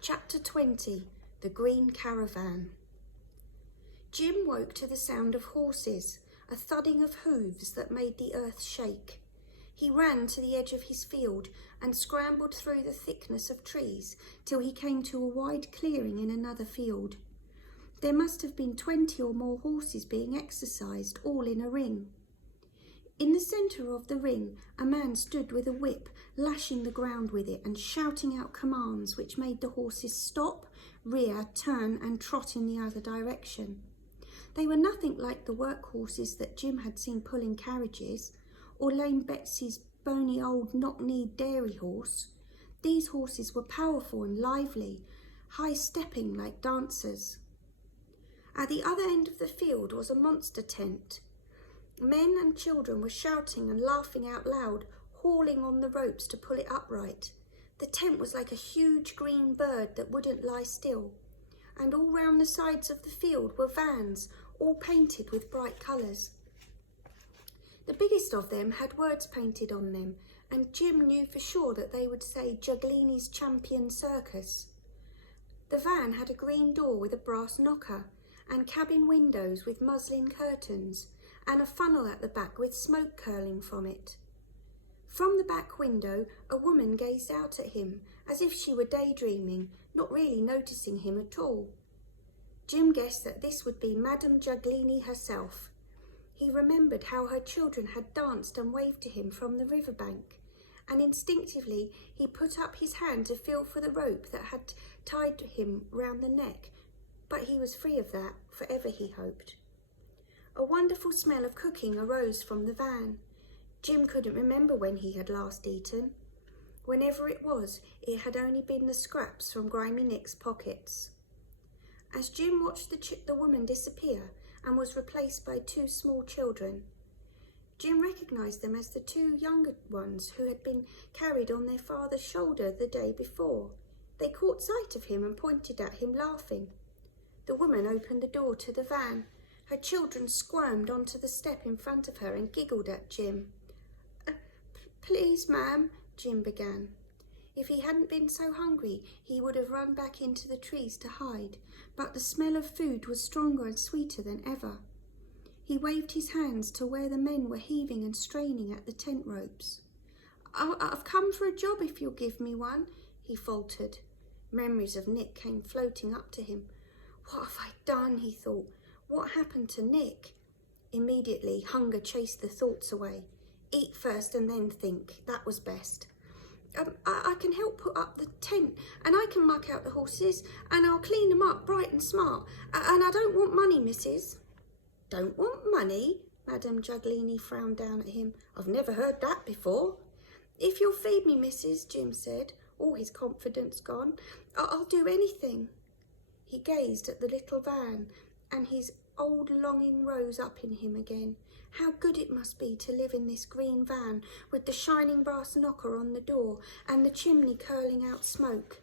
Chapter 20. The Green Caravan. Jim woke to the sound of horses, a thudding of hooves that made the earth shake. He ran to the edge of his field and scrambled through the thickness of trees till he came to a wide clearing in another field. There must have been 20 or more horses being exercised, all in a ring. In the centre of the ring, a man stood with a whip, lashing the ground with it and shouting out commands which made the horses stop, rear, turn and trot in the other direction. They were nothing like the work horses that Jim had seen pulling carriages, or Lame Betsy's bony old knock-kneed dairy horse. These horses were powerful and lively, high-stepping like dancers. At the other end of the field was a monster tent. Men and children were shouting and laughing out loud, hauling on the ropes to pull it upright. The tent was like a huge green bird that wouldn't lie still. And all round the sides of the field were vans, all painted with bright colours. The biggest of them had words painted on them, and Jim knew for sure that they would say Giuglini's Champion Circus. The van had a green door with a brass knocker, and cabin windows with muslin curtains, and a funnel at the back with smoke curling from it. From the back window, a woman gazed out at him, as if she were daydreaming, not really noticing him at all. Jim guessed that this would be Madame Giuglini herself. He remembered how her children had danced and waved to him from the riverbank, and instinctively he put up his hand to feel for the rope that had tied him round the neck, but he was free of that, forever he hoped. A wonderful smell of cooking arose from the van. Jim couldn't remember when he had last eaten. Whenever it was, it had only been the scraps from Grimy Nick's pockets. As Jim watched the woman disappear and was replaced by 2 small children, Jim recognised them as the 2 younger ones who had been carried on their father's shoulder the day before. They caught sight of him and pointed at him, laughing. The woman opened the door to the van. Her children squirmed onto the step in front of her and giggled at Jim. Please, ma'am, Jim began. If he hadn't been so hungry, he would have run back into the trees to hide, but the smell of food was stronger and sweeter than ever. He waved his hands to where the men were heaving and straining at the tent ropes. I've come for a job if you'll give me one, he faltered. Memories of Nick came floating up to him. What have I done, he thought. What happened to Nick? Immediately, hunger chased the thoughts away. Eat first and then think. That was best. I can help put up the tent, and I can muck out the horses, and I'll clean them up bright and smart. And I don't want money, missus. Don't want money? Madame Giuglini frowned down at him. I've never heard that before. If you'll feed me, missus, Jim said, all his confidence gone, I'll do anything. He gazed at the little van, and his old longing rose up in him again. How good it must be to live in this green van with the shining brass knocker on the door and the chimney curling out smoke.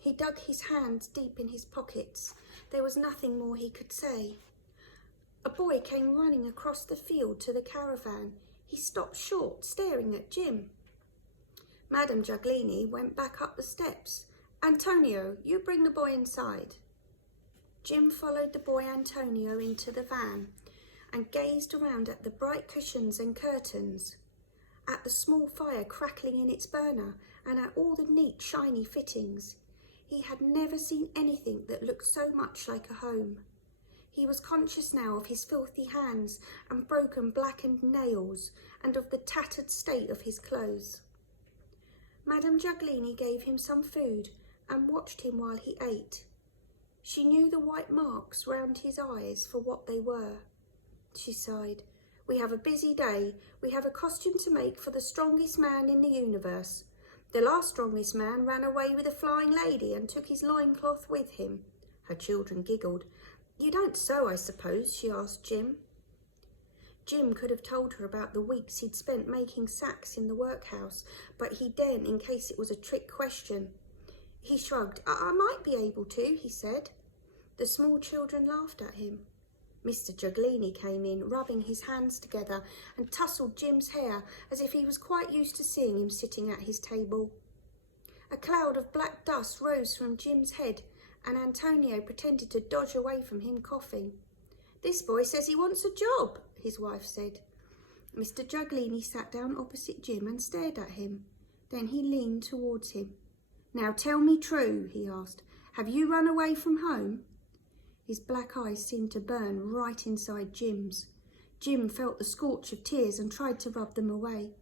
He dug his hands deep in his pockets. There was nothing more he could say. A boy came running across the field to the caravan. He stopped short, staring at Jim. Madame Giuglini went back up the steps. Antonio, you bring the boy inside. Jim followed the boy Antonio into the van and gazed around at the bright cushions and curtains, at the small fire crackling in its burner, and at all the neat, shiny fittings. He had never seen anything that looked so much like a home. He was conscious now of his filthy hands and broken blackened nails, and of the tattered state of his clothes. Madame Giuglini gave him some food and watched him while he ate. She knew the white marks round his eyes for what they were. She sighed. We have a busy day. We have a costume to make for the strongest man in the universe. The last strongest man ran away with a flying lady and took his loincloth with him. Her children giggled. You don't sew, I suppose? She asked Jim. Jim could have told her about the weeks he'd spent making sacks in the workhouse, but he daren't in case it was a trick question. He shrugged. I might be able to, he said. The small children laughed at him. Mr. Giuglini came in, rubbing his hands together, and tousled Jim's hair as if he was quite used to seeing him sitting at his table. A cloud of black dust rose from Jim's head, and Antonio pretended to dodge away from him, coughing. "This boy says he wants a job," his wife said. Mr. Giuglini sat down opposite Jim and stared at him. Then he leaned towards him. "Now tell me true," he asked. "Have you run away from home?" His black eyes seemed to burn right inside Jim's. Jim felt the scorch of tears and tried to rub them away.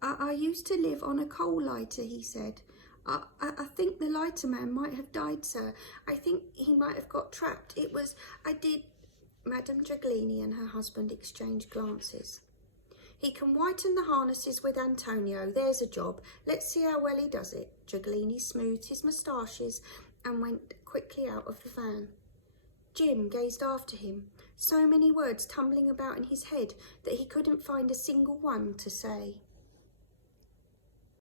I used to live on a coal lighter," he said. I think the lighter man might have died, sir. I think he might have got trapped. I did." Madame Giuglini and her husband exchanged glances. "He can whiten the harnesses with Antonio. There's a job. Let's see how well he does it." Giuglini smoothed his moustaches and went quickly out of the van. Jim gazed after him, so many words tumbling about in his head that he couldn't find a single one to say.